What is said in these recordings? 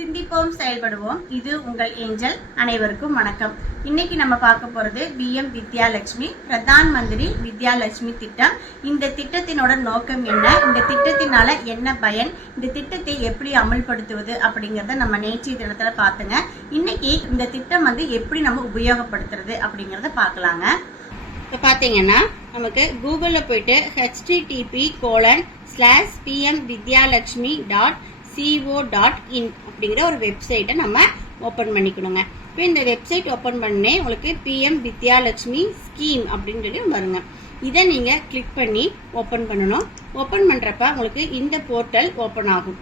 சிந்திப்போம் செயல்படுவோம். இது உங்கள் ஏஞ்சல். அனைவருக்கும் வணக்கம். இன்னைக்கு நம்ம பார்க்க போறது பிஎம் வித்யாலட்சுமி பிரதான் மந்திரி வித்யாலட்சுமி திட்டம். இந்த திட்டத்தினோட நோக்கம் என்ன, இந்த திட்டத்தினால என்ன பயன், இந்த திட்டத்தை எப்படி அமல்படுத்துவது அப்படிங்கறத நம்ம நேற்றைய தினத்துல பார்த்துங்க. இன்னைக்கு இந்த திட்டம் எப்படி நம்ம உபயோகப்படுத்துறது அப்படிங்கறத பார்க்கலாங்க. இப்போ பார்த்தீங்கன்னா நமக்கு கூகுளில் போயிட்டு http:/pmvidyalakshmi.co.in அப்படிங்கிற ஒரு வெப்சைட்டை நம்ம ஓப்பன் பண்ணிக்கணுங்க. இப்போ இந்த வெப்சைட் ஓப்பன் பண்ணே உங்களுக்கு பிஎம் வித்யாலட்சுமி ஸ்கீம் அப்படின்னு சொல்லி வருங்க. இதை நீங்கள் கிளிக் பண்ணி ஓப்பன் பண்ணணும். ஓப்பன் பண்ணுறப்ப உங்களுக்கு இந்த போர்ட்டல் ஓப்பன் ஆகும்.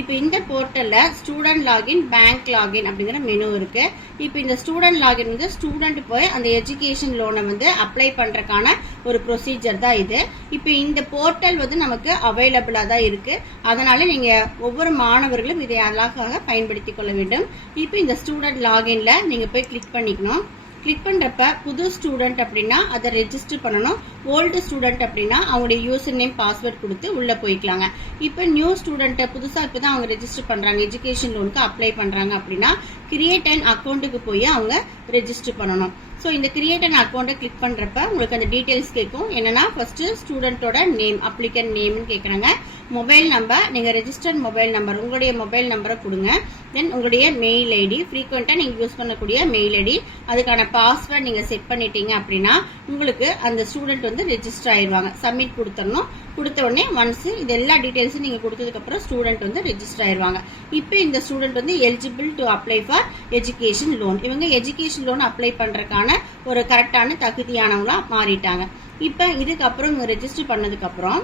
இப்போ இந்த போர்ட்டலில் ஸ்டூடெண்ட் லாகின், பேங்க் லாகின் அப்படிங்கிற மெனு இருக்குது. இப்போ இந்த ஸ்டூடெண்ட் லாகின் ஸ்டூடெண்ட் போய் அந்த எஜுகேஷன் லோனை அப்ளை பண்ணுறதுக்கான ஒரு ப்ரொசீஜர் தான் இது. இப்போ இந்த போர்ட்டல் நமக்கு அவைலபிளாக தான் இருக்குது. அதனால் நீங்கள் ஒவ்வொரு மாணவர்களும் இதை அழகாக பயன்படுத்தி கொள்ள வேண்டும். இப்போ இந்த ஸ்டூடெண்ட் லாகின்ல நீங்கள் போய் கிளிக் பண்ணிக்கணும். கிளிக் பண்ணுறப்ப புது ஸ்டூடெண்ட் அப்படின்னா அதை ரெஜிஸ்டர் பண்ணணும். ஓல்டு ஸ்டூடெண்ட் அப்படின்னா அவங்களுடைய யூசர் நேம் பாஸ்வேர்ட் கொடுத்து உள்ளே போய்க்கலாங்க. இப்போ நியூ ஸ்டூடெண்ட்டை புதுசாக இப்போ தான் அவங்க ரெஜிஸ்டர் பண்ணுறாங்க, எஜுகேஷன் லோனுக்கு அப்ளை பண்ணுறாங்க அப்படின்னா கிரியேட் அண்ட் அக்கௌண்ட்டுக்கு போய் அவங்க ரெஜிஸ்டர் பண்ணணும். ஸோ இந்த கிரியேட் அண்ட் அக்கௌண்ட்டை கிளிக் பண்ணுறப்ப உங்களுக்கு அந்த டீட்டெயில்ஸ் கேட்கும். என்னன்னா ஃபர்ஸ்ட் ஸ்டூடெண்ட்டோட நேம், அப்ளிகன்ட் நேம்னு கேட்குறாங்க. மொபைல் நம்பர், நீங்கள் ரெஜிஸ்டர்ட் மொபைல் நம்பர், உங்களுடைய மொபைல் நம்பரை கொடுங்க. தென் உங்களுடைய மெயில் ஐடி, ஃப்ரீக்வெண்ட்டாக நீங்கள் யூஸ் பண்ணக்கூடிய மெயில் ஐடி, அதுக்கான பாஸ்வேர்ட் நீங்கள் செட் பண்ணிட்டீங்க அப்படின்னா உங்களுக்கு அந்த ஸ்டூடெண்ட் ரெஜிஸ்டர் ஆயிடுவாங்க. சப்மிட் கொடுத்துடணும். கொடுத்த உடனே ஒன்ஸ் இது எல்லா டீட்டெயில்ஸும் நீங்கள் கொடுத்ததுக்கப்புறம் ஸ்டூடெண்ட் ரெஜிஸ்டர் ஆயிடுவாங்க. இப்போ இந்த student eligible to apply for education loan. இவங்க எஜுகேஷன் லோன் அப்ளை பண்ணுறதுக்கான ஒரு கரெக்டான தகுதியானவங்களா மாறிட்டாங்க. இப்போ இதுக்கப்புறம் ரெஜிஸ்டர் பண்ணதுக்கப்புறம்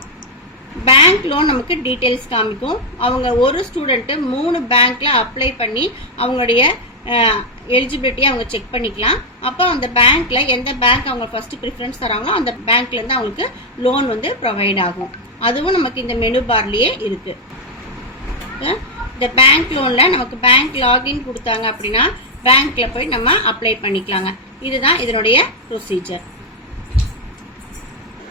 பேங்க் லோன் நமக்கு டீட்டெயில்ஸ் காமிக்கும். அவங்க ஒரு ஸ்டூடெண்ட் 3 பேங்க்ல அப்ளை பண்ணி அவங்களுடைய எலிஜிபிலிட்டியை அவங்க செக் பண்ணிக்கலாம். அப்போ அந்த பேங்க்ல எந்த பேங்க் அவங்க ஃபர்ஸ்ட் ப்ரிஃபரன்ஸ் தராங்களோ அந்த பேங்க்ல இருந்து அவங்களுக்கு லோன் ப்ரொவைட் ஆகும். அதுவும் நமக்கு இந்த மெனு பார்லயே இருக்கு. இந்த பேங்க் லோன்ல நமக்கு பேங்க் லாகின் கொடுத்தாங்க அப்படின்னா பேங்க்ல போய் நம்ம அப்ளை பண்ணிக்கலாங்க. இதுதான் இதனுடைய ப்ரொசீஜர்.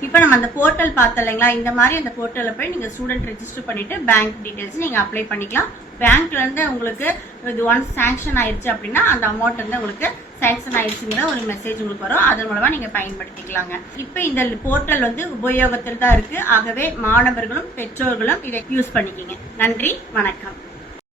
இப்போ நம்ம அந்த போர்ட்டல் பார்த்தோம் இல்லைங்களா, இந்த மாதிரி அந்த போர்ட்டலில் போய் நீங்கள் ஸ்டூடெண்ட் ரெஜிஸ்டர் பண்ணிட்டு பேங்க் டீட்டெயில்ஸ் நீங்கள் அப்ளை பண்ணிக்கலாம். பேங்க்ல இருந்து உங்களுக்கு இது ஒன்ஸ் சாங்ஷன் ஆயிடுச்சு அப்படின்னா அந்த அமௌண்ட் உங்களுக்கு சாங்ஷன் ஆயிடுச்சுங்கிற ஒரு மெசேஜ் உங்களுக்கு வரும். அதன் மூலமா நீங்க பயன்படுத்திக்கலாங்க. இப்போ இந்த போர்ட்டல் உபயோகத்தில் தான் இருக்கு. ஆகவே மாணவர்களும் பெற்றோர்களும் இதை யூஸ் பண்ணிக்கிங்க. நன்றி, வணக்கம்.